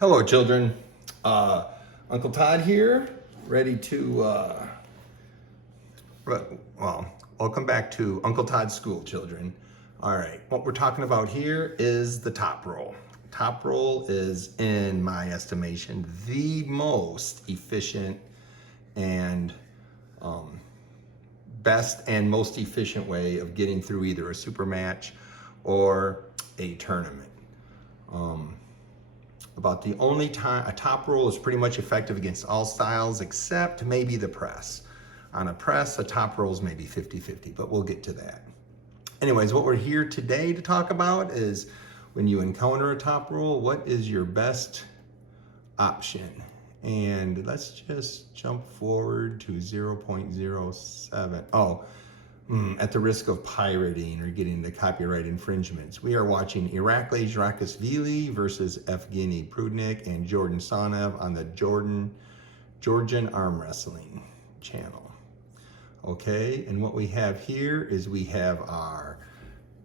Hello, children. Uncle Todd here, ready to, welcome back to Uncle Todd's School, children. All right, what we're talking about here is the top roll. Top roll is, in my estimation, the most efficient and best and most efficient way of getting through either a super match or a tournament. About the only time a top roll is pretty much effective against all styles except maybe the press. On a press, a top roll is maybe 50-50, but we'll get to that. Anyways, what we're here today to talk about is when you encounter a top roll, what is your best option? And let's just jump forward to 0.07. At the risk of pirating or getting the copyright infringements, we are watching Irakli versus Evgeny Prudnik and Jordan Sanev on the Georgian Arm Wrestling channel. Okay, and what we have here is we have our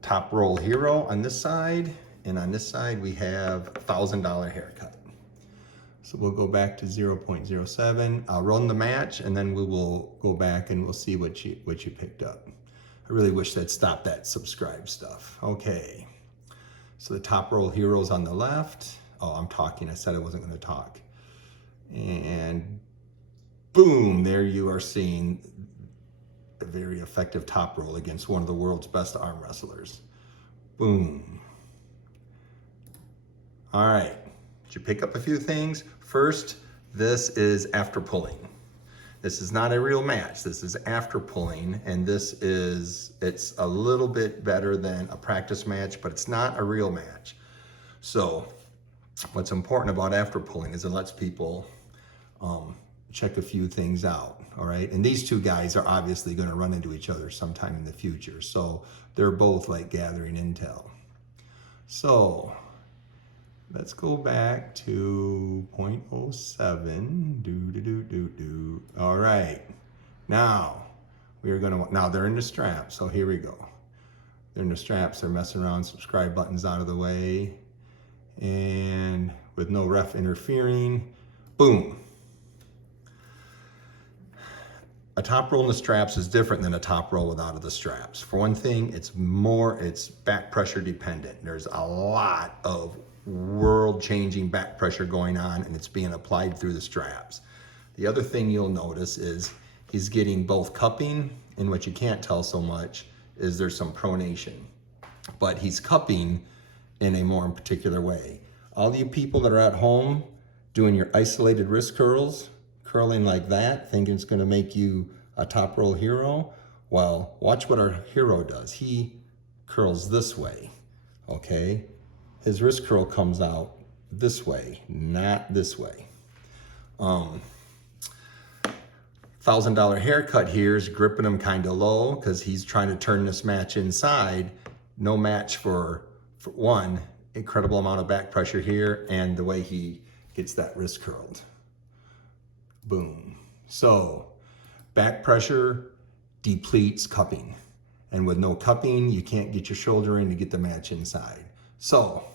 top roll hero on this side, and on this side we have $1,000 haircut. So we'll go back to 0.07. I'll run the match and then we will go back and we'll see what you picked up. I really wish they'd stop that subscribe stuff. Okay, so the top roll heroes on the left. Oh, I'm talking, I said I wasn't gonna talk. And boom, there you are seeing a very effective top roll against one of the world's best arm wrestlers. Boom. All right, did you pick up a few things? First, this is after pulling. This is not a real match. This is after pulling, and it's a little bit better than a practice match, but it's not a real match. So what's important about after pulling is it lets people check a few things out, all right? And these two guys are obviously gonna run into each other sometime in the future. So they're both like gathering intel. So let's go back to 0.07. All right. Now they're in the straps. So here we go. They're in the straps. They're messing around. Subscribe button's out of the way. And with no ref interfering, boom. A top roll in the straps is different than a top roll without the straps. For one thing, it's back pressure dependent. There's a lot of world-changing back pressure going on, and it's being applied through the straps. The other thing you'll notice is he's getting both cupping, and what you can't tell so much is there's some pronation, but he's cupping in a more particular way. All you people that are at home doing your isolated wrist curls, curling like that, thinking it's gonna make you a top roll hero, well, watch what our hero does. He curls this way, okay? His wrist curl comes out this way, not this way. $1,000 haircut here is gripping him kind of low because he's trying to turn this match inside. No match for one, incredible amount of back pressure here and the way he gets that wrist curled. Boom. So back pressure depletes cupping. And with no cupping, you can't get your shoulder in to get the match inside. So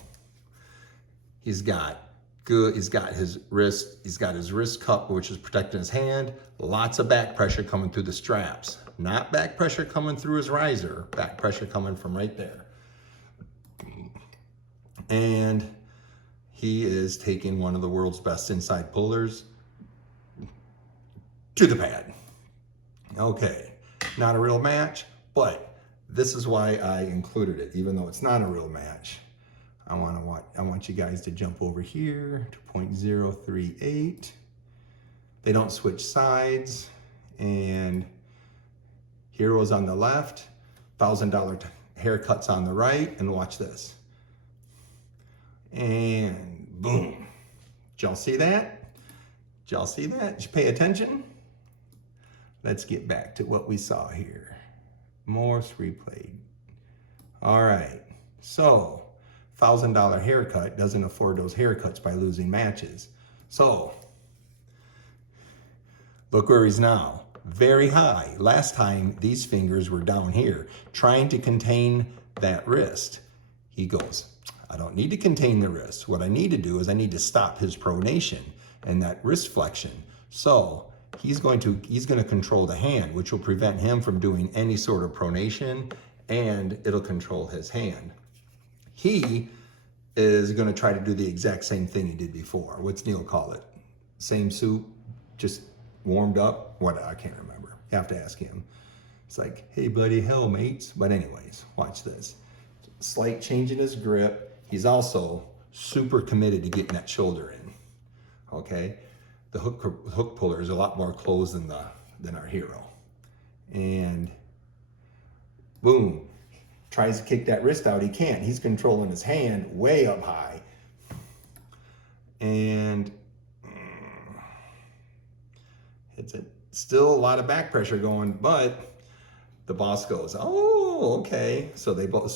he's got his wrist cup, which is protecting his hand. Lots of back pressure coming through the straps. Not back pressure coming through his riser, back pressure coming from right there. And he is taking one of the world's best inside pullers to the pad. Okay, not a real match, but this is why I included it, even though it's not a real match. I want you guys to jump over here to 0.038. They don't switch sides, and heroes on the left, $1,000 haircuts on the right, and watch this. And boom. Did y'all see that? Did y'all see that? Did you pay attention? Let's get back to what we saw here. Morse replayed. All right, so $1,000 haircut doesn't afford those haircuts by losing matches. So look where he's now, very high. Last time these fingers were down here trying to contain that wrist. He goes, I don't need to contain the wrist. What I need to do is I need to stop his pronation and that wrist flexion. So he's going to control the hand, which will prevent him from doing any sort of pronation, and it'll control his hand. He is going to try to do the exact same thing he did before. What's Neil call it? Same soup, just warmed up? What? I can't remember. You have to ask him. It's like, hey buddy, hell mates. But anyways, watch this. Slight change in his grip. He's also super committed to getting that shoulder in. Okay? The hook puller is a lot more closed than our hero. And boom. Tries to kick that wrist out, he can't. He's controlling his hand way up high. And it's still a lot of back pressure going, but the boss goes, oh, okay. So they both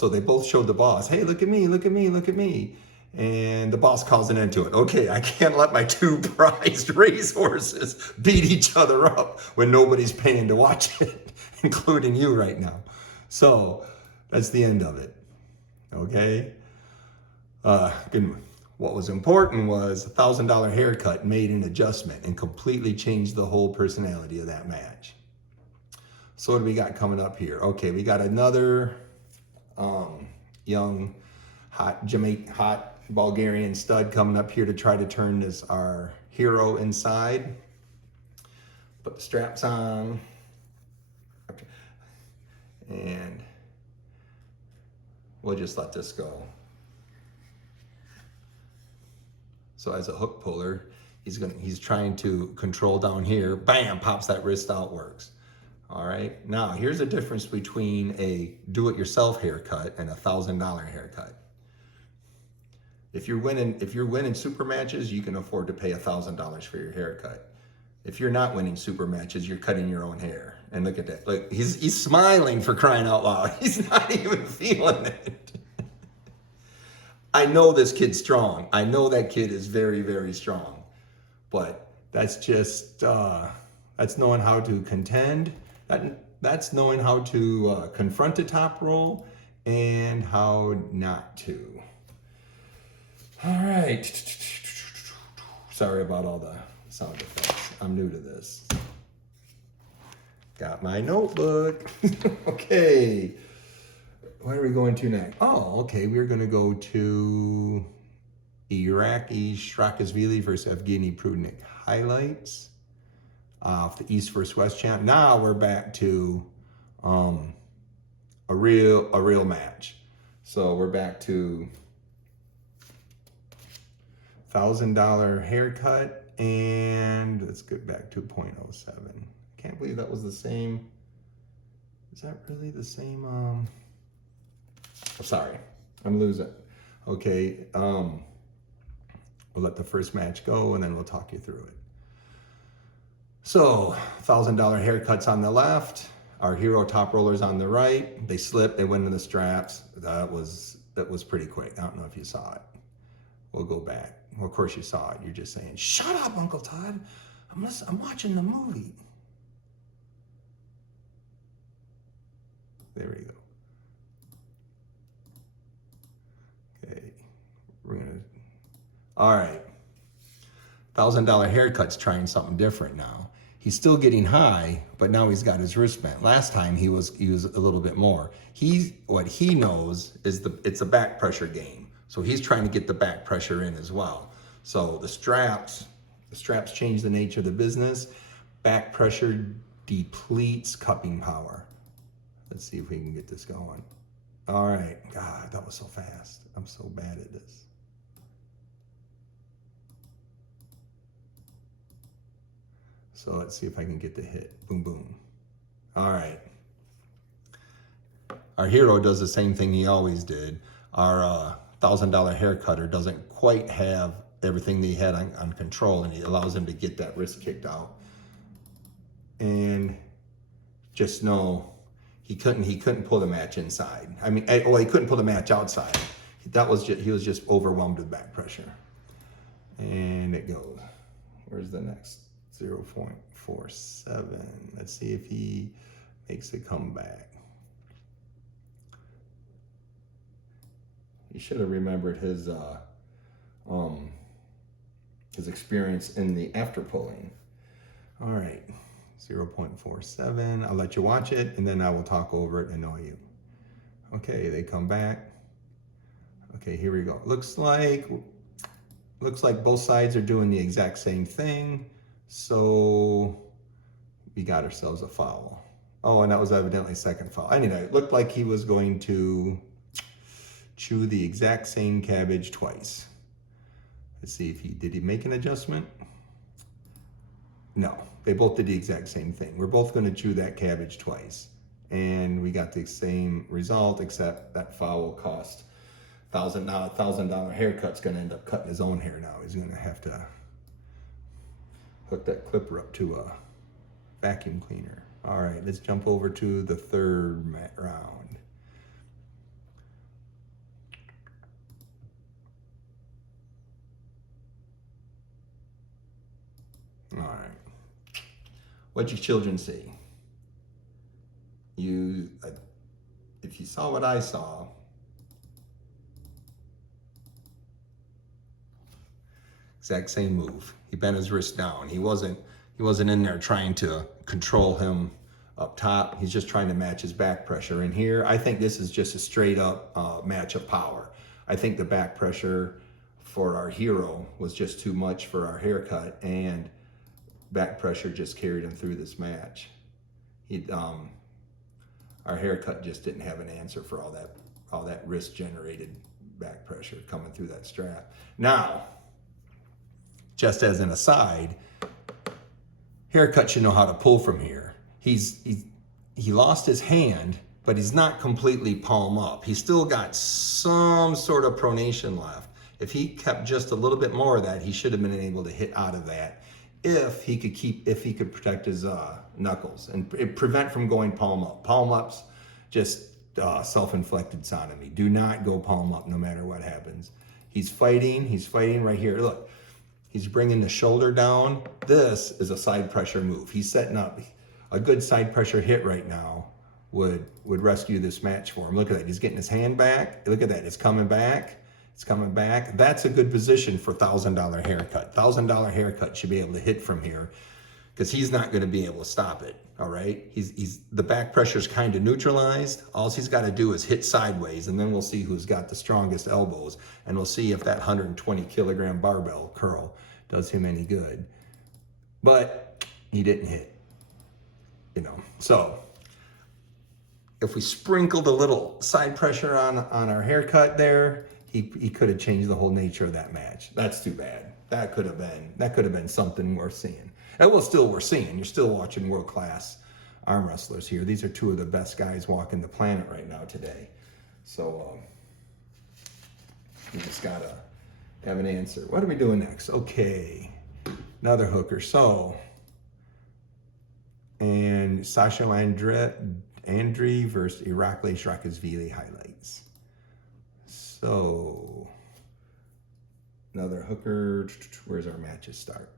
showed the boss, hey, look at me, look at me, look at me. And the boss calls an end to it. Okay, I can't let my two prized racehorses beat each other up when nobody's paying to watch it, including you right now. So that's the end of it, okay? What was important was a $1,000 haircut made an adjustment and completely changed the whole personality of that match. So what do we got coming up here? Okay, we got another young, hot Bulgarian stud coming up here to try to turn our hero inside. Put the straps on. Okay. And we'll just let this go. So as a hook puller, he's trying to control down here. Bam, pops that wrist out, works. All right. Now here's the difference between a do-it-yourself haircut and a $1,000 haircut. If you're winning super matches, you can afford to pay $1,000 for your haircut. If you're not winning super matches, you're cutting your own hair. And look at that. Look, he's smiling, for crying out loud. He's not even feeling it. I know this kid's strong. I know that kid is very, very strong. But that's just, that's knowing how to contend. That's knowing how to confront a top roll and how not to. All right. Sorry about all the sound effects. I'm new to this. Got my notebook. Okay. Where are we going to next? Oh, okay. We're going to go to Irakli Shrakashvili versus Evgeny Prudnik highlights of the East versus West champ. Now we're back to a real match. So we're back to $1,000 haircut, and let's get back to 0.07. Can't believe that was the same. Is that really the same? Sorry, I'm losing. Okay, we'll let the first match go, and then we'll talk you through it. So, $1,000 haircuts on the left, our hero top rollers on the right. They slipped, they went into the straps. That was pretty quick. I don't know if you saw it. We'll go back. Well, of course you saw it. You're just saying, shut up, Uncle Todd. I'm watching the movie. There we go. Okay, all right. $1,000 haircut's trying something different now. He's still getting high, but now he's got his wristband. Last time he was a little bit more. What he knows is it's a back pressure game. So he's trying to get the back pressure in as well. So the straps change the nature of the business. Back pressure depletes cupping power. Let's see if we can get this going. All right, God, that was so fast. I'm so bad at this. So let's see if I can get the hit. Boom, boom. All right. Our hero does the same thing he always did. Our $1,000 haircutter doesn't quite have everything they had on control, and it allows him to get that wrist kicked out. And just know he couldn't pull the match inside. I mean, he couldn't pull the match outside. He was just overwhelmed with back pressure. And it goes. Where's the next? 0.47. Let's see if he makes a comeback. He should have remembered his experience in the after pulling. All right, 0.47. I'll let you watch it, and then I will talk over it and annoy you. Okay, they come back. Okay, here we go. Looks like both sides are doing the exact same thing. So we got ourselves a foul. Oh, and that was evidently second foul. Anyway, it looked like he was going to chew the exact same cabbage twice. Let's see if did he make an adjustment? No, they both did the exact same thing. We're both going to chew that cabbage twice. And we got the same result, except that foul cost $1,000 haircut's going to end up cutting his own hair now. He's going to have to hook that clipper up to a vacuum cleaner. All right, let's jump over to the third round. All right. What'd your children see? If you saw what I saw, exact same move. He bent his wrist down. He wasn't in there trying to control him up top. He's just trying to match his back pressure. And here, I think this is just a straight up match of power. I think the back pressure for our hero was just too much for our haircut, and back pressure just carried him through this match. Our haircut just didn't have an answer for all that wrist generated back pressure coming through that strap. Now, just as an aside, haircut should know how to pull from here. He lost his hand, but he's not completely palm up. He's still got some sort of pronation left. If he kept just a little bit more of that, he should have been able to hit out of that if he could protect his knuckles and prevent from going palm up. Palm up's just self-inflicted sodomy. Do not go palm up no matter what happens. He's fighting right here. Look, he's bringing the shoulder down. This is a side pressure move. He's setting up a good side pressure hit right now would rescue this match for him. Look at that. He's getting his hand back. Look at that. It's coming back. It's coming back. That's a good position for $1,000 haircut. $1,000 haircut should be able to hit from here because he's not going to be able to stop it. All right. The back pressure is kind of neutralized. All he's got to do is hit sideways, and then we'll see who's got the strongest elbows, and we'll see if that 120 kilogram barbell curl does him any good. But he didn't hit, So if we sprinkled a little side pressure on our haircut there, he could have changed the whole nature of that match. That's too bad. That could have been something worth seeing. And well, still worth seeing. You're still watching world-class arm wrestlers here. These are two of the best guys walking the planet right now today. So you just gotta have an answer. What are we doing next? Okay, another hooker. So, and Sasha Andri versus Irakli Shrakashvili highlights. So, another hooker. Where's our matches start?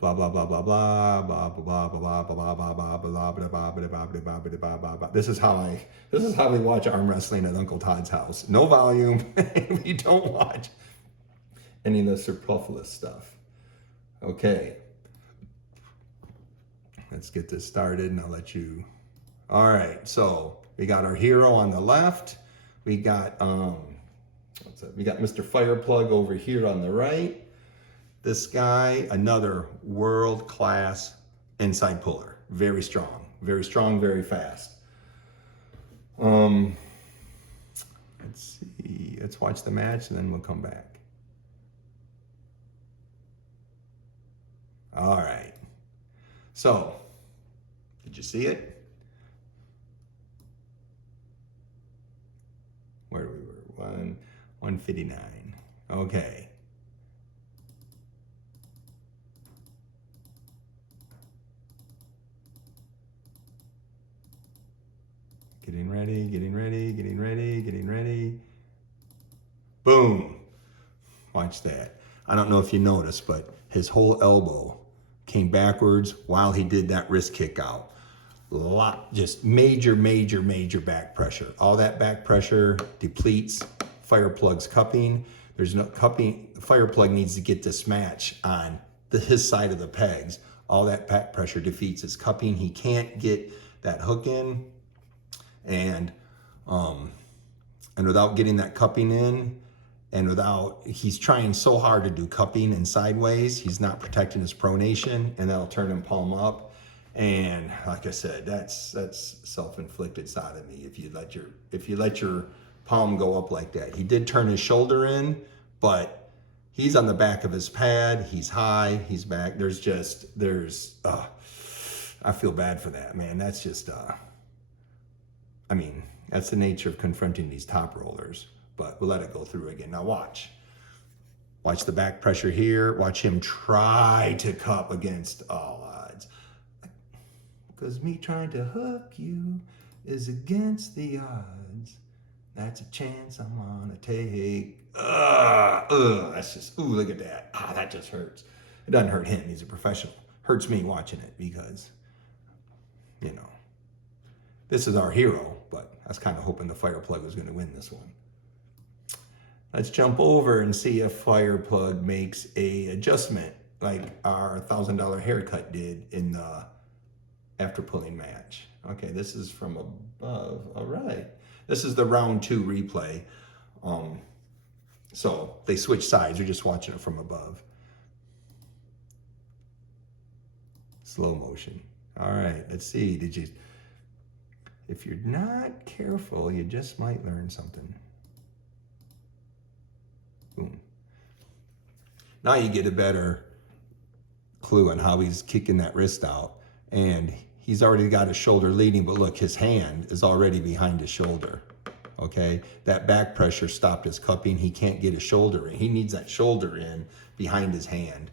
Blah blah blah blah blah blah blah blah blah blah blah blah blah blah blah blah blah blah blah. This is how we watch arm wrestling at Uncle Todd's house. No volume. We don't watch any of the superfluous stuff. Okay. Let's get this started, and I'll let you. All right. So we got our hero on the left. We got we got Mr. Fireplug over here on the right. This guy, another world-class inside puller. Very strong, very fast. Let's see. Let's watch the match, and then we'll come back. All right. So, did you see it? Where we were, 159. Okay. Getting ready. Boom. Watch that. I don't know if you noticed, but his whole elbow came backwards while he did that wrist kick out. just major, major, major back pressure. All that back pressure depletes fire plug's cupping. There's no cupping. The fire plug needs to get this match on his side of the pegs. All that back pressure defeats his cupping. He can't get that hook in, and without getting that cupping in, and he's trying so hard to do cupping and sideways, he's not protecting his pronation, and that'll turn him palm up. And like I said, that's self-inflicted sodomy if you let your palm go up like that. He did turn his shoulder in, but he's on the back of his pad. He's high. He's back. I feel bad for that, man. That's just I mean, that's the nature of confronting these top rollers. But we'll let it go through again. Now watch the back pressure here. Watch him try to cup against all odds. Because me trying to hook you is against the odds. That's a chance I'm gonna take. That's just, look at that. That just hurts. It doesn't hurt him, he's a professional. Hurts me watching it because, this is our hero, but I was kind of hoping the fire plug was gonna win this one. Let's jump over and see if fire plug makes a adjustment like our $1,000 haircut did in the after pulling match. Okay, this is from above. All right, this is the round 2 replay. So they switch sides. You're just watching it from above. Slow motion. All right, let's see. If you're not careful, you just might learn something. Boom. Now you get a better clue on how he's kicking that wrist out. And he's already got his shoulder leading, but look, his hand is already behind his shoulder. Okay, that back pressure stopped his cupping. He can't get his shoulder in. He needs that shoulder in behind his hand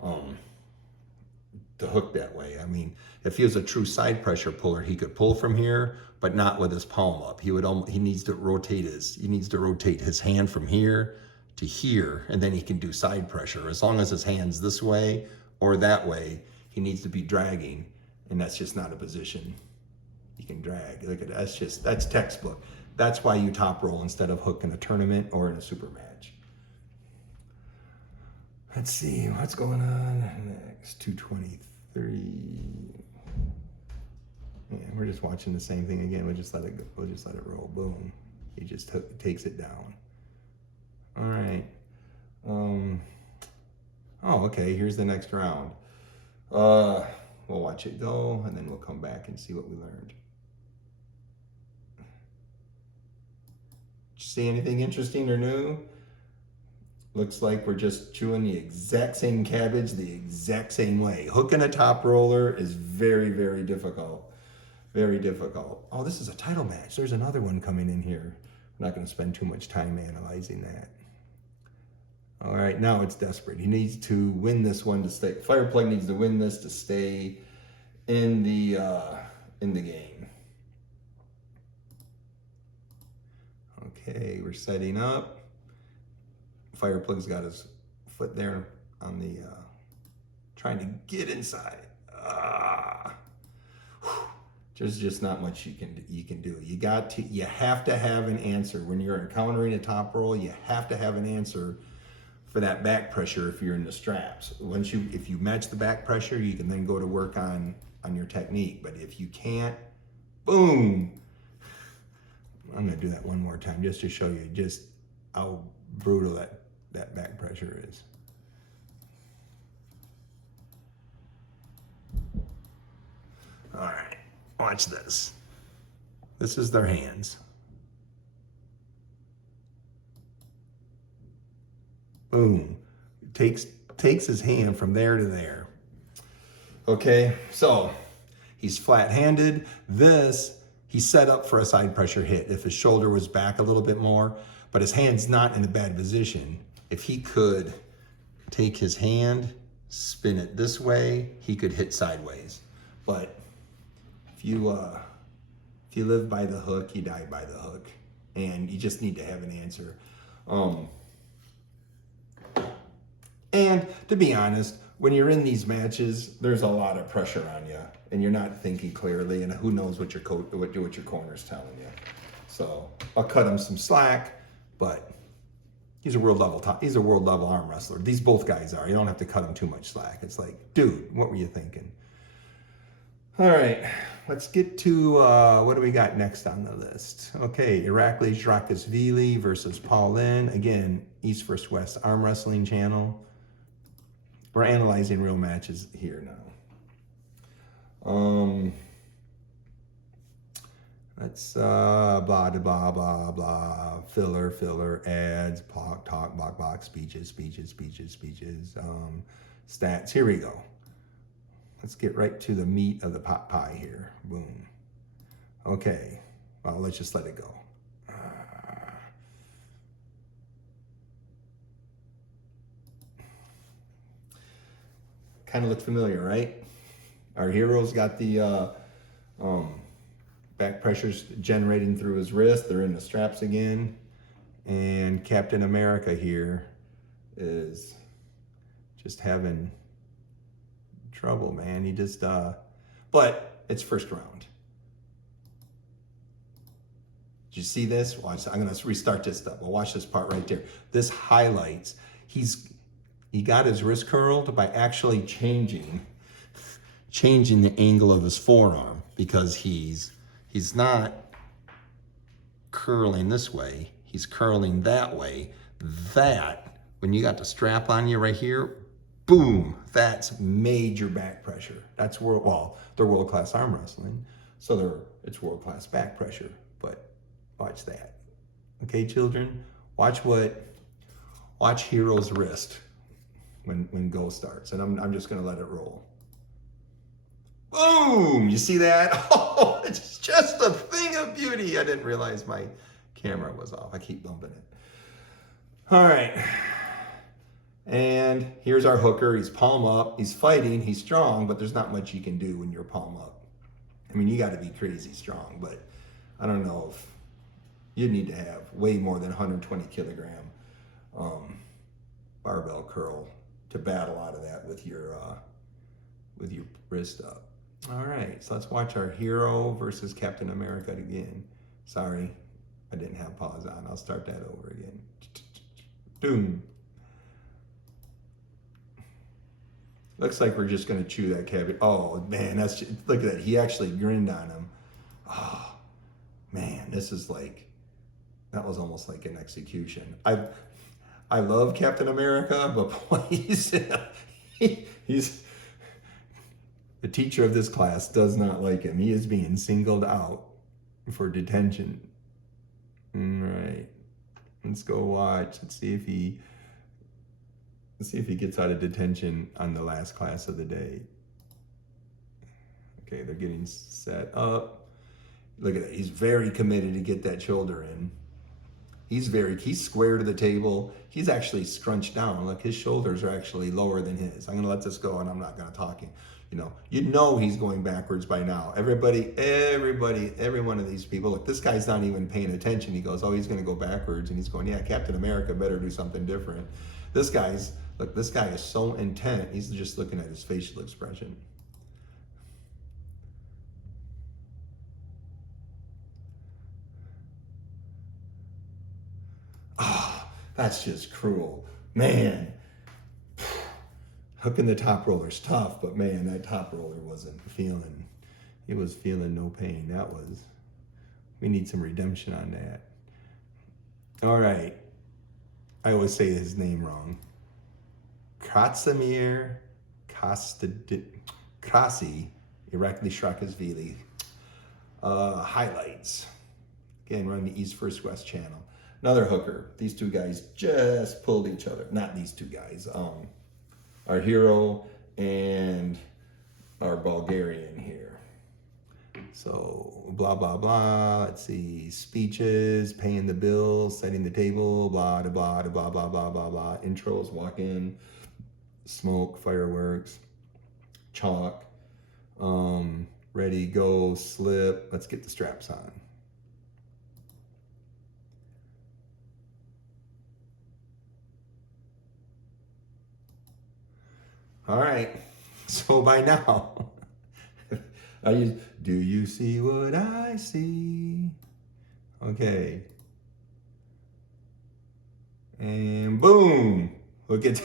to hook that way. I mean, if he was a true side pressure puller, he could pull from here, but not with his palm up. He needs to rotate his hand from here to here, and then he can do side pressure. As long as his hand's this way or that way, he needs to be dragging, and that's just not a position you can drag. Look at that. That's textbook. That's why you top roll instead of hook in a tournament or in a super match. Let's see what's going on next. 223. Yeah, we're just watching the same thing again. We'll just let it go. We'll just let it roll. Boom. He just takes it down. All right. Oh, okay. Here's the next round. We'll watch it go, and then we'll come back and see what we learned. Did you see anything interesting or new? Looks like we're just chewing the exact same cabbage the exact same way. Hooking a top roller is very, very difficult. Very difficult. Oh, this is a title match. There's another one coming in here. I'm not going to spend too much time analyzing that. All right, now it's desperate. He needs to win this one to stay. Fireplug needs to win this to stay in the game. Okay, we're setting up. Fireplug's got his foot there on the trying to get inside. There's just not much you can do. You have to have an answer when you're encountering a top roll. You have to have an answer for that back pressure if you're in the straps. If you match the back pressure, you can then go to work on your technique. But if you can't, boom. I'm gonna do that one more time just to show you just how brutal that back pressure is. All right, watch this. This is their hands. Boom. Takes his hand from there to there. Okay, so he's flat-handed. He's set up for a side pressure hit if his shoulder was back a little bit more, but his hand's not in a bad position. If he could take his hand, spin it this way, he could hit sideways. But if you live by the hook, you die by the hook, and you just need to have an answer. And to be honest, when you're in these matches, there's a lot of pressure on you, and you're not thinking clearly, and who knows what your corner's telling you. So I'll cut him some slack, but he's a world level arm wrestler. These both guys are. You don't have to cut him too much slack. It's like, dude, what were you thinking? All right, let's get to what do we got next on the list? Okay, Irakli Shrakashvili versus Paul Lynn. Again, East vs. West arm wrestling channel. We're analyzing real matches here now. Let's blah, blah, blah, blah, blah, filler, ads, talk, box, speeches, stats. Here we go. Let's get right to the meat of the pot pie here. Boom. Okay. Well, let's just let it go. Kind of look familiar, right? Our hero's got the back pressures generating through his wrist. They're in the straps again. And Captain America here is just having trouble, man. He just, but it's first round. Did you see this? Watch, I'm gonna restart this stuff. Well, watch this part right there. This highlights, he got his wrist curled by actually changing the angle of his forearm, because he's not curling this way, he's curling that way. That, when you got the strap on you right here, boom, that's major back pressure. That's they're world-class arm wrestling, so it's world-class back pressure. But watch that. Okay, children, watch Hero's wrist when go starts, and I'm just gonna let it roll. Boom! You see that? Oh, it's just a thing of beauty. I didn't realize my camera was off. I keep bumping it. All right. And here's our hooker. He's palm up. He's fighting. He's strong, but there's not much you can do when you're palm up. I mean, you got to be crazy strong, but I don't know if you need to have way more than 120 kilogram barbell curl to battle out of that with your wrist up. All right, so let's watch our hero versus Captain America again. Sorry, I didn't have pause on. I'll start that over again. Boom. Looks like we're just gonna chew that cabbage. Oh man, look at that. He actually grinned on him. Oh man, this is like, that was almost like an execution. I love Captain America, but boy, he's the teacher of this class does not like him. He is being singled out for detention. All right, let's go watch. Let's see if he gets out of detention on the last class of the day. Okay, they're getting set up. Look at that. He's very committed to get that shoulder in. He's square to the table. He's actually scrunched down. Look, his shoulders are actually lower than his. I'm gonna let this go and I'm not gonna talk. You know he's going backwards by now. Every one of these people, look, this guy's not even paying attention. He goes, oh, he's gonna go backwards, and he's going, yeah, Captain America better do something different. This guy is so intent, he's just looking at his facial expression. Oh, that's just cruel. Man, hooking the top roller's tough, but man, that top roller he was feeling no pain. We need some redemption on that. All right. I always say his name wrong. Krasimir Krasi, Irakli Shrakashvili. Highlights. Again, we're on the East vs. West channel. Another hooker. These two guys just pulled each other. Not these two guys. Our hero and our Bulgarian here. So blah, blah, blah. Let's see. Speeches, paying the bills, setting the table, blah, blah, blah, blah, blah, blah, blah, blah. Intros, walk in, smoke, fireworks, chalk, ready, go, slip. Let's get the straps on. All right. So by now, do you see what I see? Okay. And boom. Look at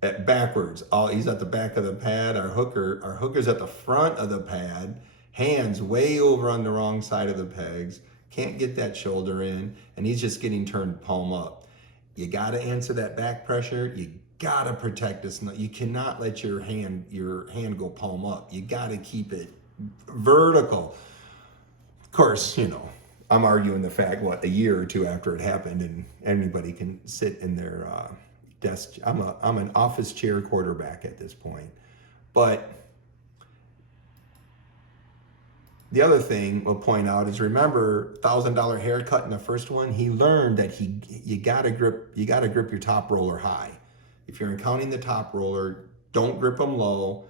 that backwards. He's at the back of the pad. Our hooker's at the front of the pad. Hands way over on the wrong side of the pegs. Can't get that shoulder in, and he's just getting turned palm up. You got to answer that back pressure. You got to protect this. You cannot let your hand go palm up. You got to keep it vertical. Of course, I'm arguing the fact, a year or two after it happened, and anybody can sit in their desk. I'm an office chair quarterback at this point. But the other thing we'll point out is, remember, $1,000 haircut in the first one. He learned that you gotta grip your top roller high. If you're counting the top roller, don't grip them low.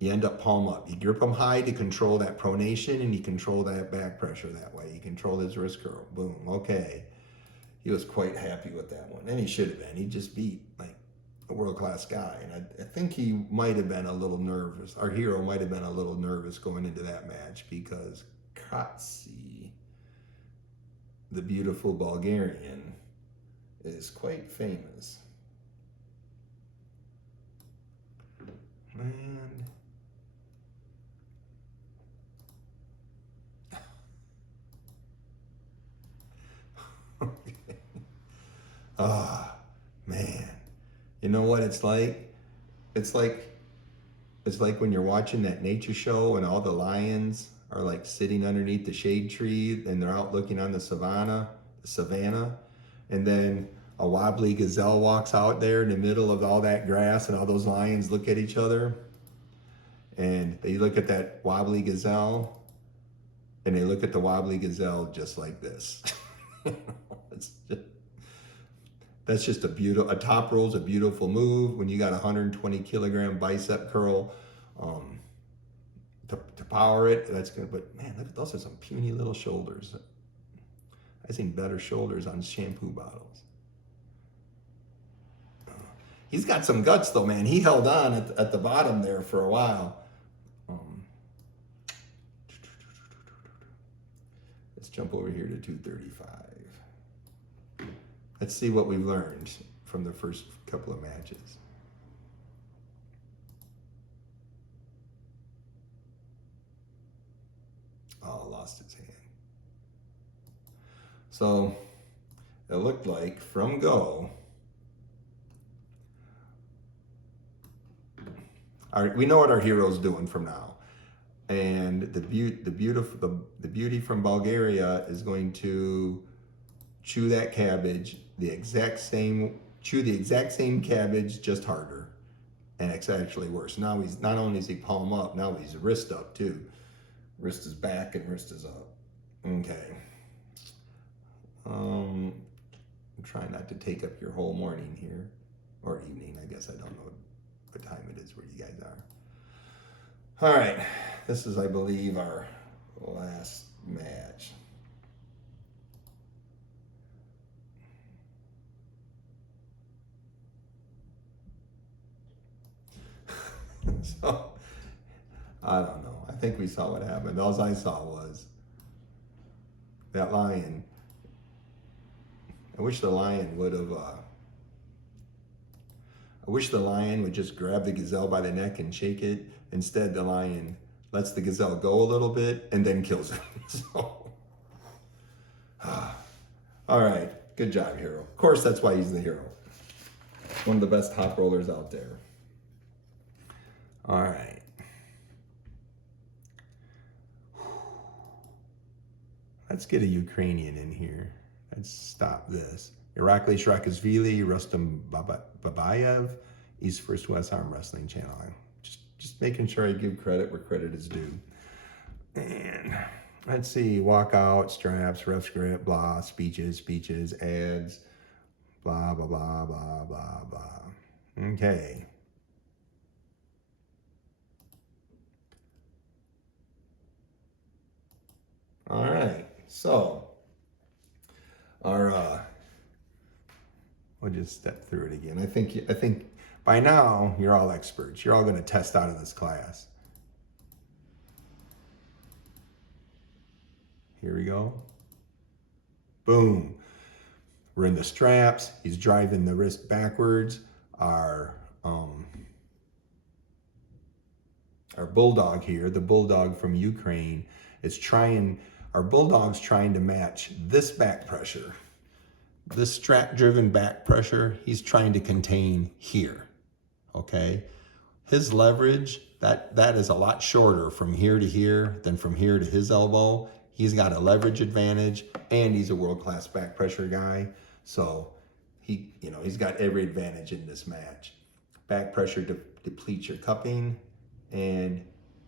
You end up palm up. You grip them high to control that pronation, and you control that back pressure that way. You control his wrist curl. Boom. Okay. He was quite happy with that one, and he should have been. He just beat a world-class guy, and I think he might have been a little nervous. Our hero might have been a little nervous going into that match, because Katsi, the beautiful Bulgarian, is quite famous. And man. You know what it's like? It's like when you're watching that nature show and all the lions are sitting underneath the shade tree and they're out looking on the savannah, and then a wobbly gazelle walks out there in the middle of all that grass, and all those lions look at each other, and they look at that wobbly gazelle, and they look at the wobbly gazelle just like this. That's just a top roll's a beautiful move when you got 120 kilogram bicep curl to power it. That's good. But man, look at those are some puny little shoulders. I've seen better shoulders on shampoo bottles. He's got some guts though, man. He held on at the bottom there for a while. Let's jump over here to 235. Let's see what we've learned from the first couple of matches. Oh, lost his hand. So it looked like from go, we know what our hero's doing from now. And the beauty from Bulgaria is going to chew that cabbage chew the exact same cabbage, just harder, and it's actually worse. Now he's not only is he palm up, now he's wrist up too. Wrist is back and wrist is up. Okay. I'm trying not to take up your whole morning here, or evening. I guess I don't know what time it is where you guys are. All right, this is, I believe, our last match. So, I don't know. I think we saw what happened. All I saw was that lion. I wish the lion would have. I wish the lion would just grab the gazelle by the neck and shake it. Instead, the lion lets the gazelle go a little bit and then kills it. So, all right. Good job, hero. Of course, that's why he's the hero. One of the best top rollers out there. All right. Let's get a Ukrainian in here. Let's stop this. Irakli Shrakashvili, Rustam Babayev, East First West Arm Wrestling Channel. I'm just making sure I give credit where credit is due. And let's see, walkout, straps, ref grip, blah, speeches, ads, blah, blah, blah, blah, blah, blah. Okay. All right, so our We'll just step through it again. I think by now you're all experts. You're all going to test out of this class. Here we go. Boom. We're in the straps. He's driving the wrist backwards. Our bulldog here, the bulldog from Ukraine, our bulldog's trying to match this back pressure. This strap-driven back pressure, he's trying to contain here, okay? His leverage, that is a lot shorter from here to here than from here to his elbow. He's got a leverage advantage, and he's a world-class back pressure guy. So he's got every advantage in this match. Back pressure depletes your cupping, and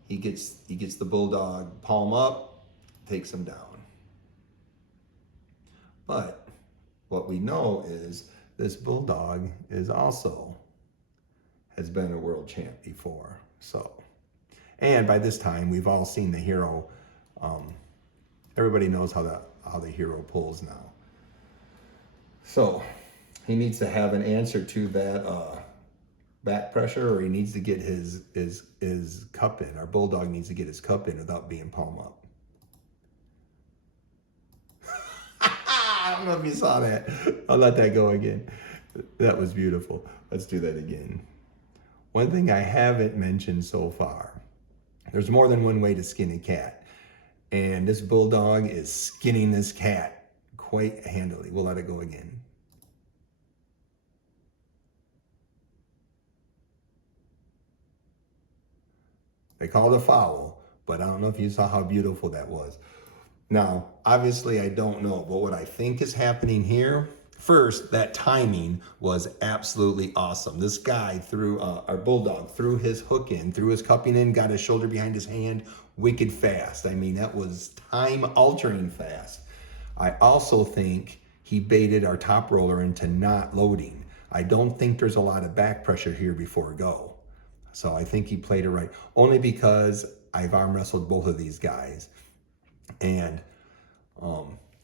he gets the bulldog palm up, takes him down. But what we know is this bulldog has been a world champ before. So, and by this time we've all seen the hero. Everybody knows how the hero pulls now. So he needs to have an answer to that back pressure, or he needs to get his cup in. Our bulldog needs to get his cup in without being palm up. I don't know if you saw that. I'll let that go again. That was beautiful. Let's do that again. One thing I haven't mentioned so far, there's more than one way to skin a cat. And this bulldog is skinning this cat quite handily. We'll let it go again. They called a foul, but I don't know if you saw how beautiful that was. Now, obviously I don't know, but what I think is happening here, first, that timing was absolutely awesome. This guy threw, our bulldog, threw his hook in, threw his cupping in, got his shoulder behind his hand, wicked fast. I mean, that was time-altering fast. I also think he baited our top roller into not loading. I don't think there's a lot of back pressure here before go. So I think he played it right, only because I've arm wrestled both of these guys. And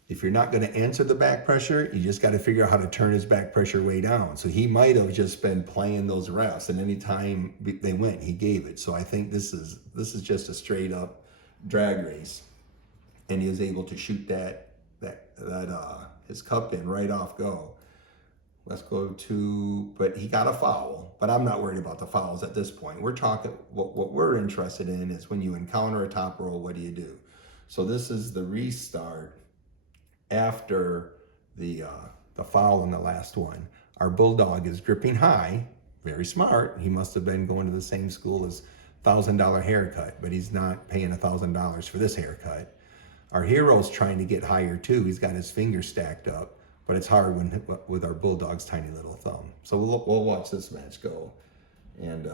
if you're not going to answer the back pressure, you just got to figure out how to turn his back pressure way down. So he might have just been playing those refs, and anytime they went, he gave it. So I think this is just a straight up drag race, and he was able to shoot that his cup in right off go. Let's go to, but he got a foul, but I'm not worried about the fouls at this point. We're talking, what we're interested in is when you encounter a top roll, what do you do? So this is the restart after the foul in the last one. Our bulldog is gripping high, very smart. He must have been going to the same school as $1,000 haircut, but he's not paying $1,000 for this haircut. Our hero's trying to get higher too. He's got his fingers stacked up, but it's hard with our bulldog's tiny little thumb. So we'll watch this match go. And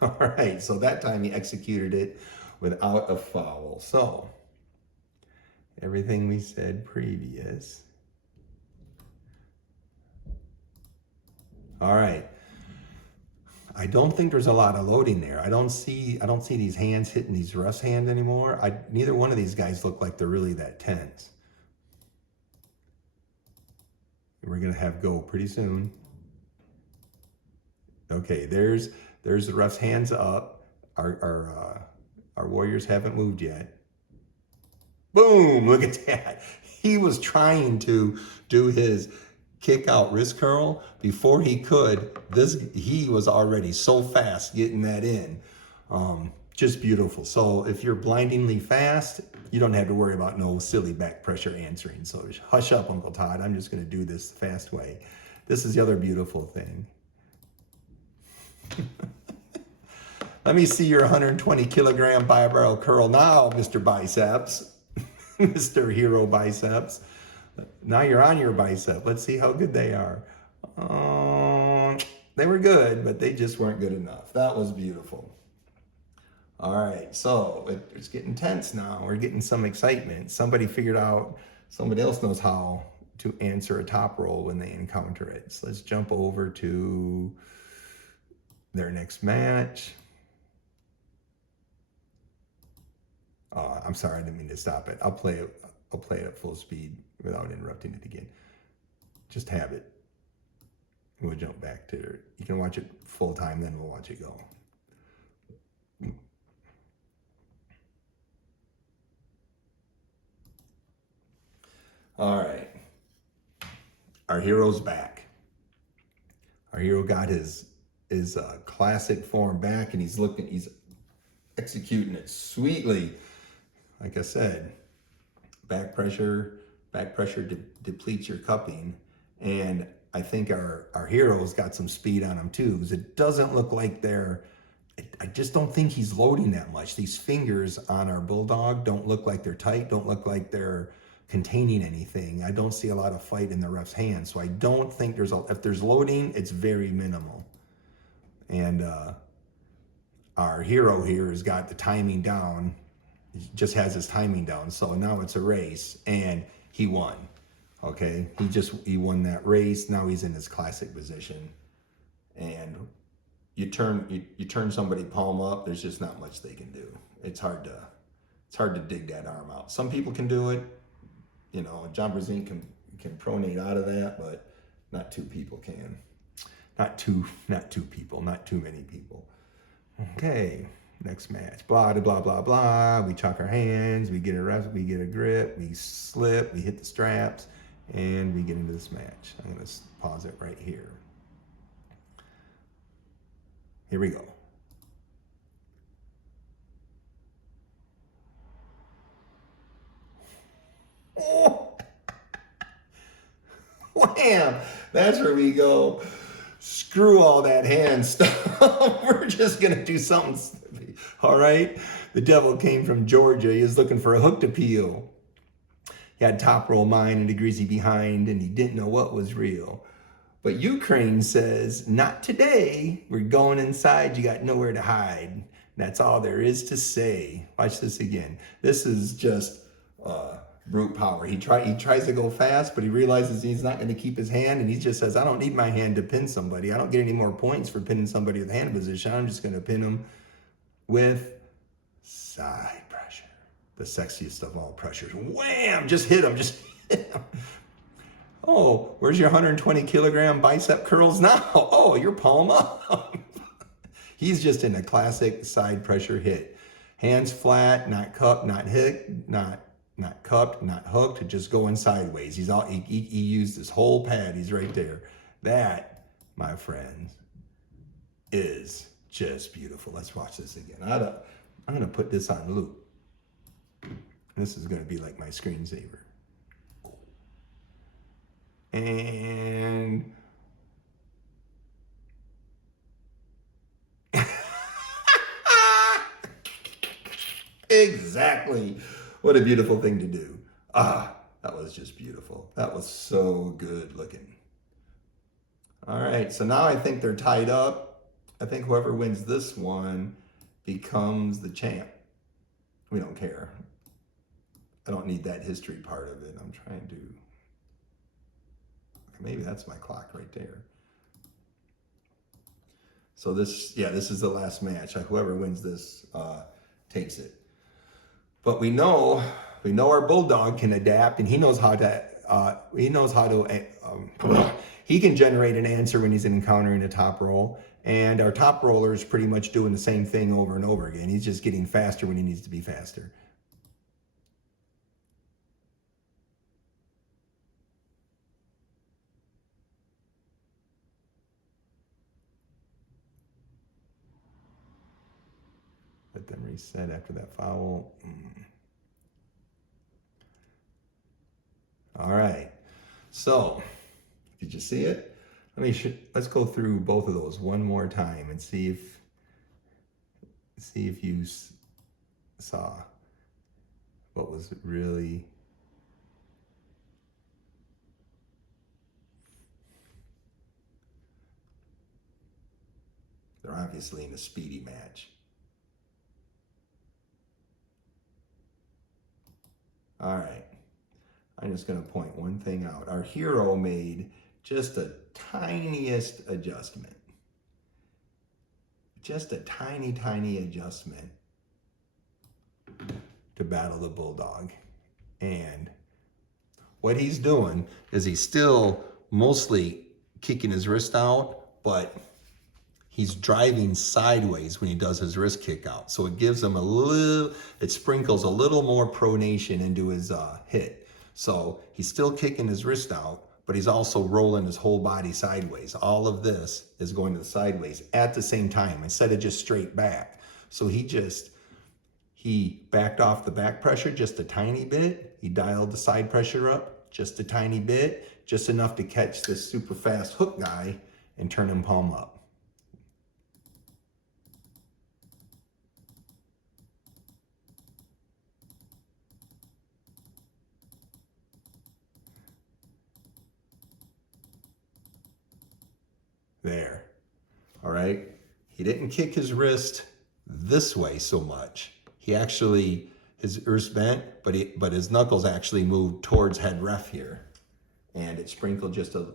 all right, so that time he executed it without a foul. So everything we said previous. All right. I don't think there's a lot of loading there. I don't see these hands hitting these refs' hands anymore. Neither one of these guys look like they're really that tense. We're gonna have go pretty soon. Okay, there's the ref's hands up. Our warriors haven't moved yet. Boom! Look at that. He was trying to do his kick out wrist curl before he could. He was already so fast getting that in. Just beautiful. So if you're blindingly fast, you don't have to worry about no silly back pressure answering. So hush up, Uncle Todd. I'm just going to do this the fast way. This is the other beautiful thing. Let me see your 120 kilogram barbell curl now, Mr. Biceps, Mr. Hero Biceps. Now you're on your bicep. Let's see how good they are. They were good, but they just weren't good enough. That was beautiful. All right, so it's getting tense now. We're getting some excitement. Somebody else knows how to answer a top roll when they encounter it. So let's jump over to their next match. I'm sorry, I didn't mean to stop it. I'll play it at full speed without interrupting it again. Just have it. We'll jump back to it. You can watch it full time, then we'll watch it go. All right. Our hero's back. Our hero got his classic form back, and he's executing it sweetly. Like I said, back pressure depletes your cupping, and I think our hero's got some speed on him too, because it doesn't look like I just don't think he's loading that much. These fingers on our bulldog don't look like they're tight, don't look like they're containing anything. I don't see a lot of fight in the ref's hand, so I don't think if there's loading, it's very minimal. And our hero here has got the timing down. He just has his timing down. So now it's a race, and he won. Okay, he won that race. Now he's in his classic position, and you turn somebody palm up. There's just not much they can do. It's hard to dig that arm out. Some people can do it. You know, John Brzenk can pronate out of that, but not two people can. Not too many people. Okay, next match. Blah, blah, blah, blah. We chalk our hands, we get a grip, we slip, we hit the straps, and we get into this match. I'm gonna pause it right here. Here we go. Oh. Wham! That's where we go. Screw all that hand stuff. We're just gonna do something silly. All right? The devil came from Georgia. He was looking for a hook to peel. He had top roll mind and a greasy behind, and he didn't know what was real. But Ukraine says, not today. We're going inside. You got nowhere to hide. That's all there is to say. Watch this again. This is just brute power. He tries to go fast, but he realizes he's not going to keep his hand, and he just says, I don't need my hand to pin somebody. I don't get any more points for pinning somebody with hand position. I'm just going to pin them with side pressure. The sexiest of all pressures. Wham! Just hit him. Just hit him. Oh, where's your 120 kilogram bicep curls now? Oh, you're palm up. He's just in a classic side pressure hit. Hands flat, not cupped, not hit, not cupped, not hooked, just going sideways. He used his whole pad. He's right there. That, my friends, is just beautiful. Let's watch this again. I'm gonna put this on loop. This is gonna be like my screensaver. And exactly. What a beautiful thing to do. That was just beautiful. That was so good looking. All right, so now I think they're tied up. I think whoever wins this one becomes the champ. We don't care. I don't need that history part of it. I'm trying to, maybe that's my clock right there. So this is the last match. Whoever wins this takes it. But we know our bulldog can adapt, and he knows how to he can generate an answer when he's encountering a top roll. And our top roller is pretty much doing the same thing over and over again. He's just getting faster when he needs to be faster. Let them reset after that foul. All right. So, did you see it? Let's go through both of those one more time and see if you saw what was really. They're obviously in a speedy match. All right. I'm just going to point one thing out. Our hero made just a tiniest adjustment. Just a tiny adjustment. to battle the bulldog. And what he's doing is he's still mostly kicking his wrist out, but he's driving sideways when he does his wrist kick out. So it gives him it sprinkles a little more pronation into his hit. So he's still kicking his wrist out, but he's also rolling his whole body sideways. All of this is going to the sideways at the same time instead of just straight back. So he backed off the back pressure just a tiny bit. He dialed the side pressure up just a tiny bit, just enough to catch this super fast hook guy and turn him palm up. There. All right. He didn't kick his wrist this way so much. He actually, his wrist bent, but his knuckles actually moved towards head ref here. And it sprinkled just a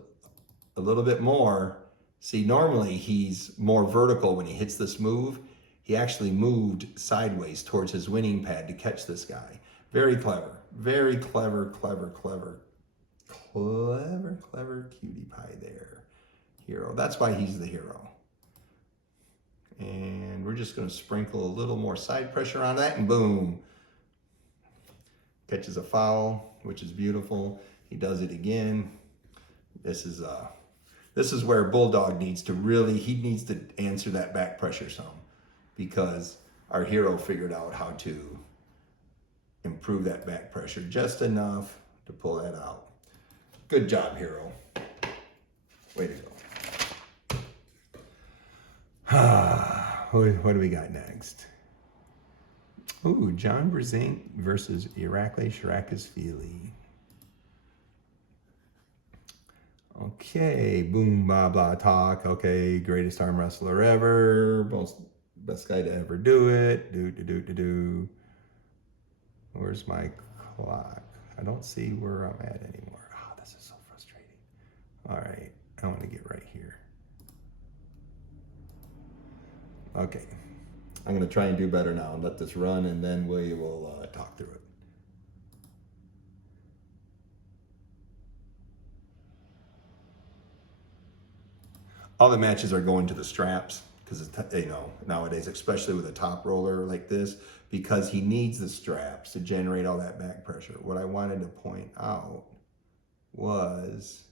little bit more. See, normally he's more vertical when he hits this move. He actually moved sideways towards his winning pad to catch this guy. Very clever. Very clever, clever, clever. Clever, clever cutie pie there. Hero. That's why he's the hero. And we're just going to sprinkle a little more side pressure on that, and boom. Catches a foul, which is beautiful. He does it again. This is where Bulldog needs to answer that back pressure some, because our hero figured out how to improve that back pressure just enough to pull that out. Good job, hero. Way to go. What do we got next? Ooh, John Brzenk versus Irakli Sharakasvili. Okay, boom, blah, blah, talk. Okay, greatest arm wrestler ever. Best guy to ever do it. Do. Where's my clock? I don't see where I'm at anymore. Oh, this is so frustrating. All right, I want to get right here. Okay, I'm going to try and do better now and let this run, and then we will talk through it. All the matches are going to the straps because, nowadays, especially with a top roller like this, because he needs the straps to generate all that back pressure. What I wanted to point out was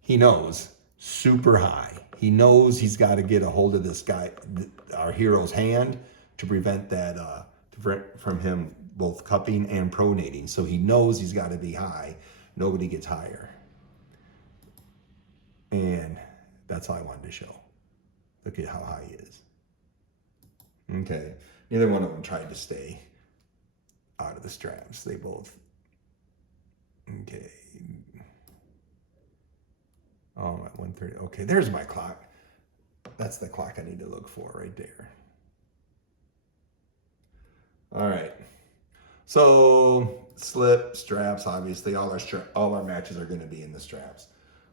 he knows super high. He knows he's got to get a hold of this guy, our hero's hand, to prevent that from him both cupping and pronating. So he knows he's got to be high. Nobody gets higher. And that's all I wanted to show. Look at how high he is. Okay. Neither one of them tried to stay out of the straps. They both. Okay. Oh, I'm at 130. Okay, there's my clock. That's the clock I need to look for right there. All right. So slip, straps, obviously all our matches are going to be in the straps.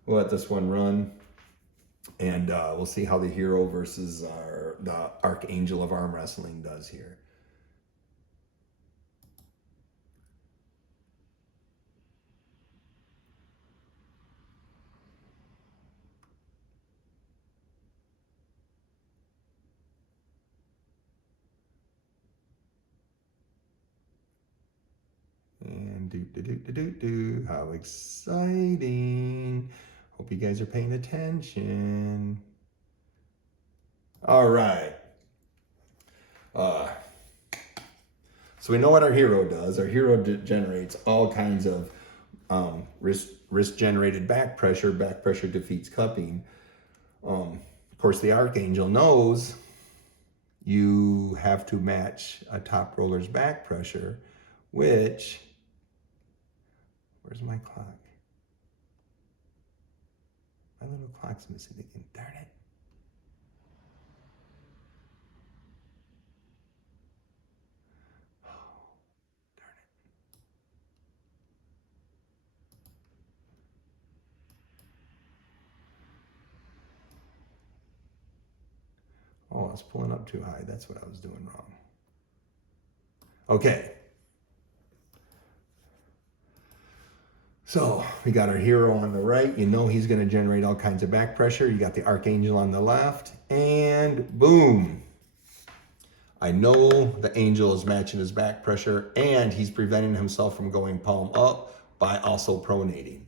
We'll let this one run, and we'll see how the hero versus the Archangel of Arm Wrestling does here. And how exciting. Hope you guys are paying attention. All right. So we know what our hero does. Our hero generates all kinds of wrist-generated back pressure. Back pressure defeats cupping. Of course, the Archangel knows you have to match a top roller's back pressure, which, where's my clock? My little clock's missing again, darn it. was pulling up too high. That's what I was doing wrong. Okay. So we got our hero on the right. You know he's going to generate all kinds of back pressure. You got the Archangel on the left. And boom. I know the angel is matching his back pressure, and he's preventing himself from going palm up by also pronating.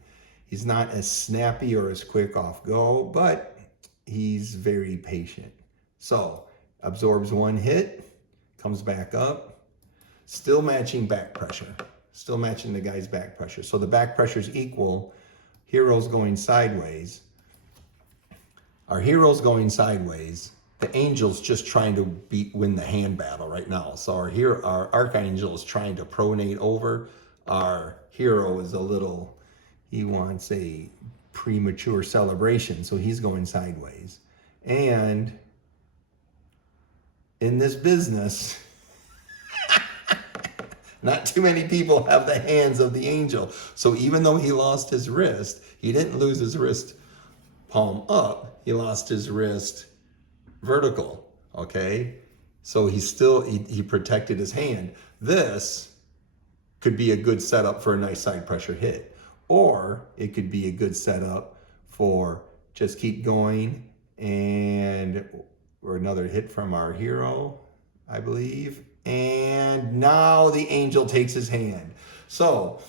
He's not as snappy or as quick off go, but he's very patient. So absorbs one hit, comes back up, still matching back pressure, still matching the guy's back pressure. So the back pressure is equal. Hero's going sideways. Our hero's going sideways. The angel's just trying to win the hand battle right now. So our archangel is trying to pronate over. Our hero is a little, he wants a premature celebration, so he's going sideways. And in this business, not too many people have the hands of the angel. So even though he lost his wrist, he didn't lose his wrist palm up. He lost his wrist vertical, okay? So he protected his hand. This could be a good setup for a nice side pressure hit. Or it could be a good setup for just keep going or another hit from our hero, I believe. And now the angel takes his hand. So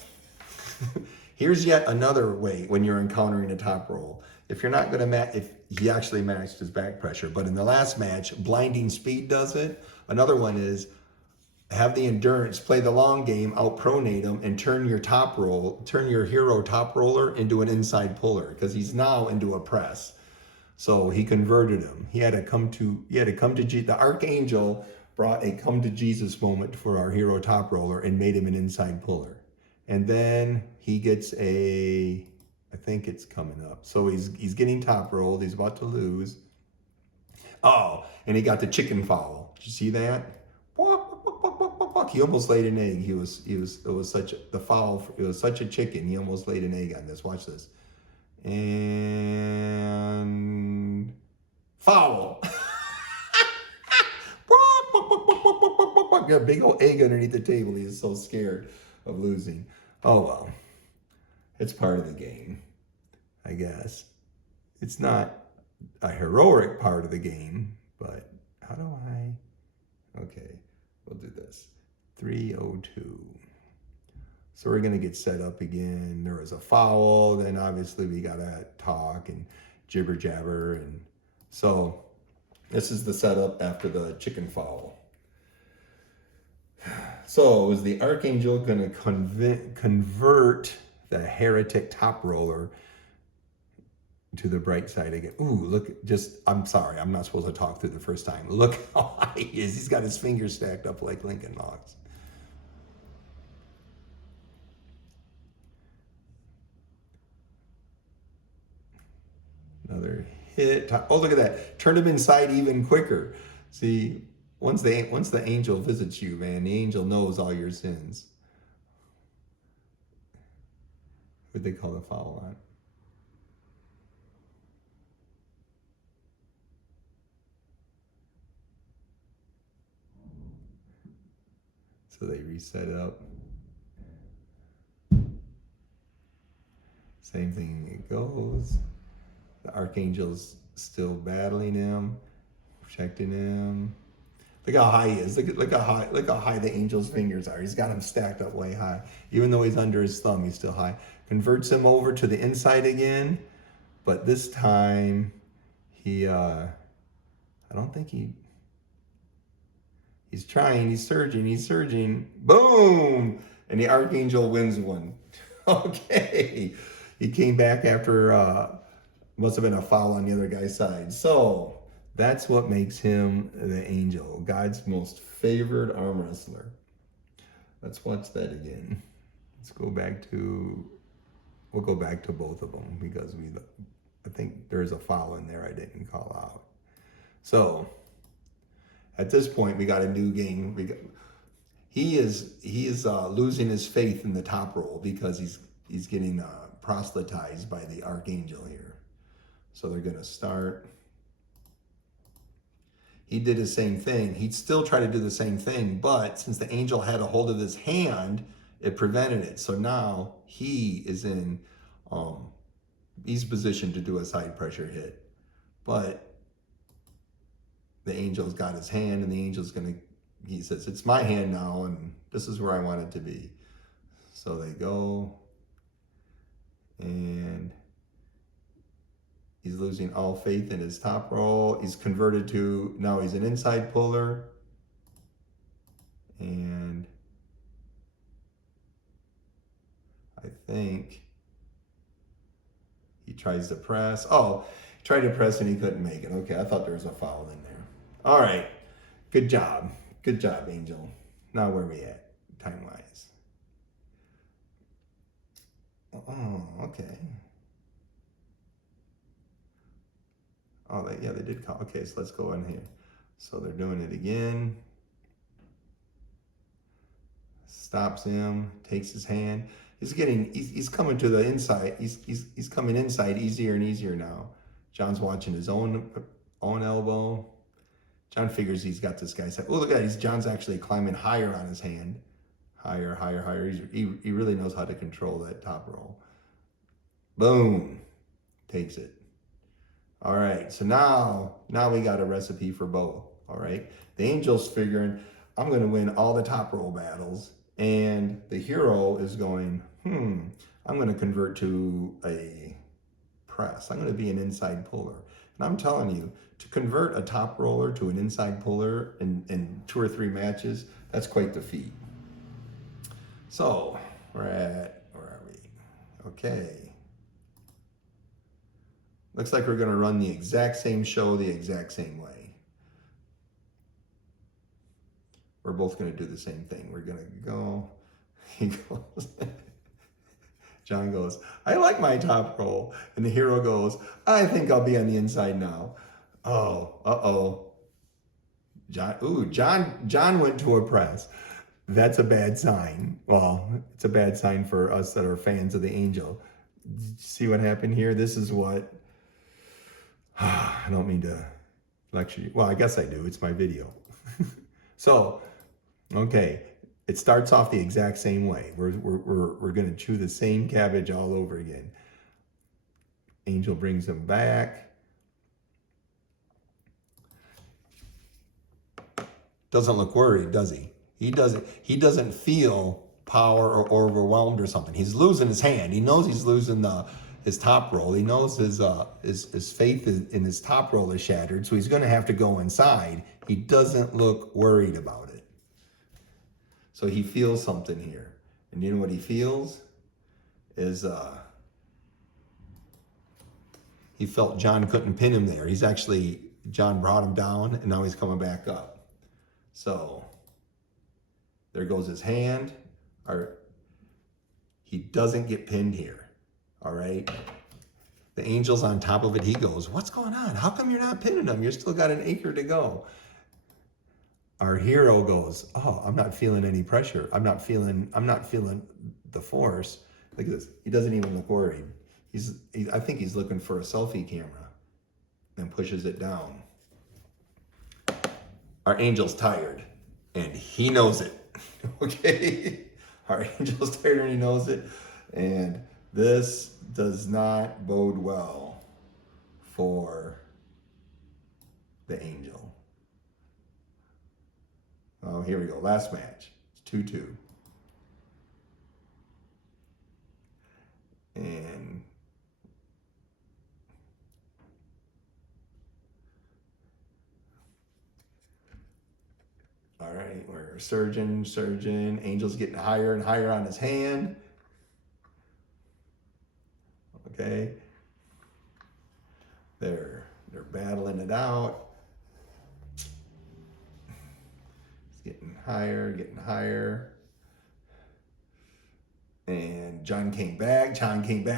here's yet another way when you're encountering a top roll. If you're not going to match, if he actually matched his back pressure, but in the last match, blinding speed does it. Another one is have the endurance, play the long game, out-pronate him, and turn your hero top roller into an inside puller, because he's now into a press. So he converted him. He had to come to the Archangel brought a come to Jesus moment for our hero top roller and made him an inside puller. And then he gets I think it's coming up. So he's getting top rolled. He's about to lose. Oh, and he got the chicken fowl. Did you see that? He almost laid an egg. It was such a chicken. He almost laid an egg on this. Watch this. And foul. Got a big old egg underneath the table. He's so scared of losing. Oh well. It's part of the game, I guess. It's not a heroic part of the game, but how do I? Okay, we'll do this. 302. So we're gonna get set up again. There was a foul, then obviously we gotta talk and jibber jabber, and so this is the setup after the chicken foul. So is the Archangel gonna convert the heretic top roller to the bright side again? Ooh, look, I'm sorry, I'm not supposed to talk through the first time. Look how high he is. He's got his fingers stacked up like Lincoln Logs. Another hit. Oh, look at that. Turn him inside even quicker. See, once the angel visits you, man, the angel knows all your sins. What they call the foul on? So they reset up. Same thing it goes. The Archangel's still battling him, protecting him. Look how high he is. Look how high the angel's fingers are. He's got him stacked up way high. Even though he's under his thumb, he's still high. Converts him over to the inside again, but this time I don't think he's trying, he's surging. Boom! And the Archangel wins one. Okay. He came back after, must have been a foul on the other guy's side. So that's what makes him the angel, God's most favored arm wrestler. Let's watch that again. We'll go back to both of them because I think there's a foul in there I didn't call out. So at this point, we got a new game. He is losing his faith in the top roll because he's getting proselytized by the Archangel here. So they're gonna start. he did the same thing. He'd still try to do the same thing, but since the angel had a hold of his hand, it prevented it. So now he is in, he's positioned to do a side pressure hit. But the angel's got his hand, and the angel's he says, it's my hand now, and this is where I want it to be. So they go, and he's losing all faith in his top roll. He's converted to, now he's an inside puller. And I think he tries to press. Oh, he tried to press and he couldn't make it. Okay, I thought there was a foul in there. All right, good job. Good job, Angel. Now where are we at, time-wise? Oh, okay. Oh, yeah, they did call. Okay, so let's go in here. So they're doing it again. Stops him, takes his hand. He's coming to the inside. He's coming inside easier and easier now. John's watching his own elbow. John figures he's got this guy set. Oh, look at that. John's actually climbing higher on his hand. Higher, higher, higher. He really knows how to control that top roll. Boom. Takes it. All right, so now we got a recipe for both, all right? The angel's figuring, I'm going to win all the top roll battles, and the hero is going, I'm going to convert to a press. I'm going to be an inside puller. And I'm telling you, to convert a top roller to an inside puller in 2 or 3 matches, that's quite the feat. So, where are we? Okay. Looks like we're going to run the exact same show the exact same way. We're both going to do the same thing. We're going to go. He goes. John goes, I like my top roll. And the hero goes, I think I'll be on the inside now. Oh, uh-oh. John went to a press. That's a bad sign. Well, it's a bad sign for us that are fans of the angel. See what happened here? This is what... I don't mean to lecture you. Well, I guess I do. It's my video. So, okay, it starts off the exact same way. We're going to chew the same cabbage all over again. Angel brings him back. Doesn't look worried, does he? He doesn't feel power or overwhelmed or something. He's losing his hand. He knows he's losing his top roll. He knows his faith in his top roll is shattered, so he's going to have to go inside. He doesn't look worried about it. So he feels something here. And you know what he feels? Is he felt John couldn't pin him there. John brought him down, and now he's coming back up. So there goes his hand. He doesn't get pinned here. All right. The angel's on top of it. He goes, what's going on? How come you're not pinning him? You're still got an acre to go. Our hero goes, oh, I'm not feeling any pressure. I'm not feeling the force. Look at this. He doesn't even look worried. I think he's looking for a selfie camera and pushes it down. Our angel's tired and he knows it. Okay. Our angel's tired and he knows it. And this does not bode well for the angel. Oh, here we go. Last match. It's 2-2. And all right, we're surgeon. Angel's getting higher and higher on his hand. Okay. They're battling it out. It's getting higher. And John came back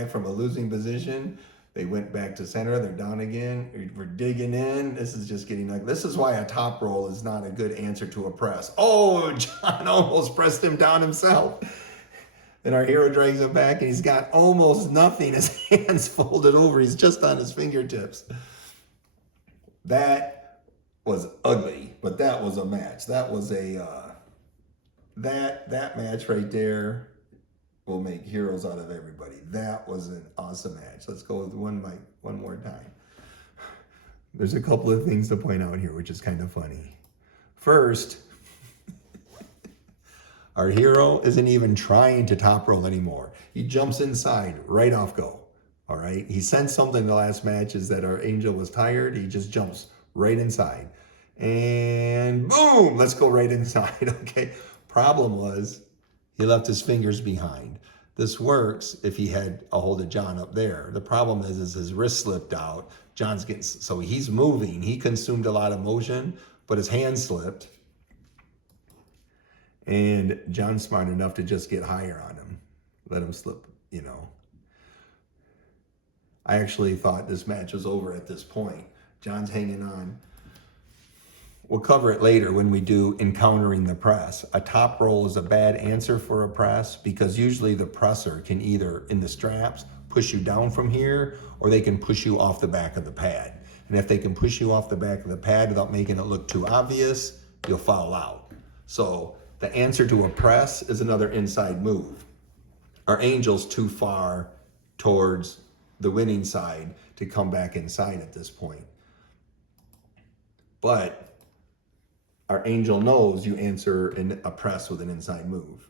from a losing position. They went back to center. They're down again. We're digging in. This is just getting like, this is why a top roll is not a good answer to a press. Oh, John almost pressed him down himself. Then our hero drags him back and he's got almost nothing. His hands folded over. He's just on his fingertips. That was ugly, but that was a match. That was a that match right there will make heroes out of everybody. That was an awesome match. Let's go with one more time. There's a couple of things to point out here, which is kind of funny. First, our hero isn't even trying to top roll anymore. He jumps inside right off go. All right. He sensed something the last match is that our angel was tired. He just jumps right inside. And boom, let's go right inside. Okay. Problem was he left his fingers behind. This works if he had a hold of John up there. The problem is his wrist slipped out. John's getting, so he's moving. He consumed a lot of motion, but his hand slipped. And John's smart enough to just get higher on him. Let him slip, you know. I actually thought this match was over at this point. John's hanging on. We'll cover it later when we do encountering the press. A top roll is a bad answer for a press because usually the presser can either, in the straps, push you down from here, or they can push you off the back of the pad. And if they can push you off the back of the pad without making it look too obvious, you'll foul out. So the answer to a press is another inside move. Our angel's too far towards the winning side to come back inside at this point. But our angel knows you answer a press with an inside move.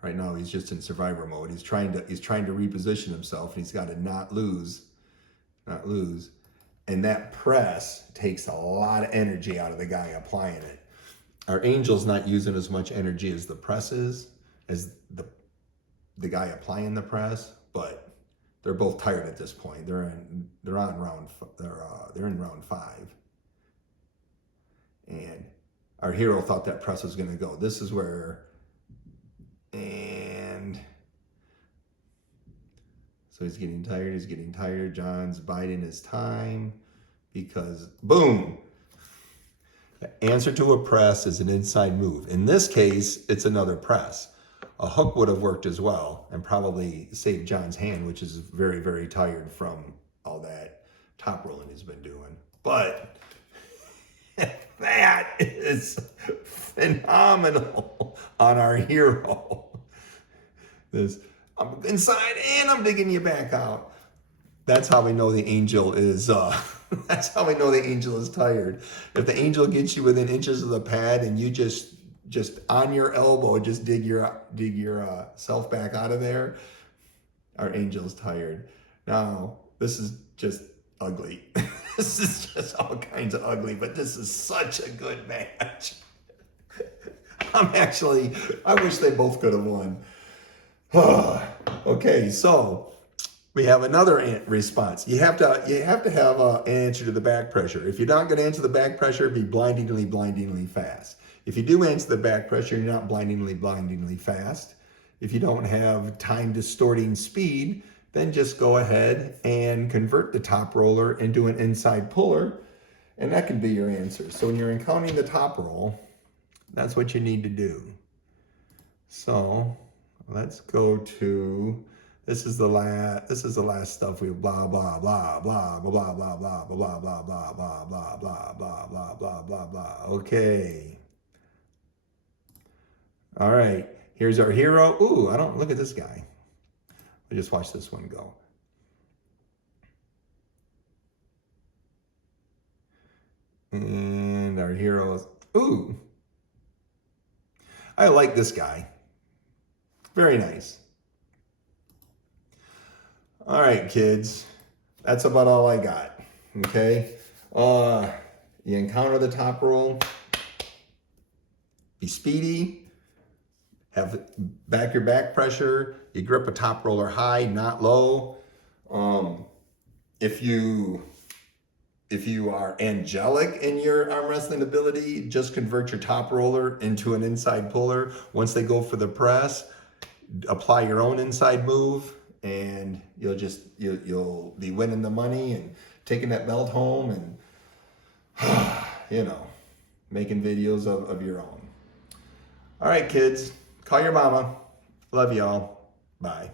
Right now he's just in survivor mode. He's trying to reposition himself, and he's got to not lose. And that press takes a lot of energy out of the guy applying it. Our angel's not using as much energy as the press is, as the guy applying the press, but they're both tired at this point. They're in round 5. And our hero thought that press was going to go. This is where, and so he's getting tired. John's biding his time because boom. The answer to a press is an inside move. In this case, it's another press. A hook would have worked as well and probably saved John's hand, which is very, very tired from all that top rolling he's been doing. But that is phenomenal on our hero. This, I'm inside and I'm digging you back out. That's how we know the angel is that's how we know the angel is tired. If the angel gets you within inches of the pad and you just on your elbow just dig your self back out of there, our angel's tired. Now, this is just ugly. This is just all kinds of ugly, but this is such a good match. I wish they both could have won. Okay, so we have another response. You have to have an answer to the back pressure. If you're not going to answer the back pressure, be blindingly fast. If you do answer the back pressure, you're not blindingly fast. If you don't have time distorting speed, then just go ahead and convert the top roller into an inside puller, and that can be your answer. So when you're encountering the top roll, that's what you need to do. So let's go to, this is the last stuff we blah blah blah blah blah blah blah blah blah blah blah blah blah blah blah blah blah blah blah. Okay. All right. Here's our hero. Ooh, I don't look at this guy. I just watch this one go. And our hero is, ooh. I like this guy. Very nice. All right, kids. That's about all I got. Okay. You encounter the top roll. Be speedy. Have your back pressure. You grip a top roller high, not low. If you are angelic in your arm wrestling ability, just convert your top roller into an inside puller. Once they go for the press, apply your own inside move, and you'll be winning the money and taking that belt home and making videos of your own. All right, kids. Call your mama. Love y'all. Bye.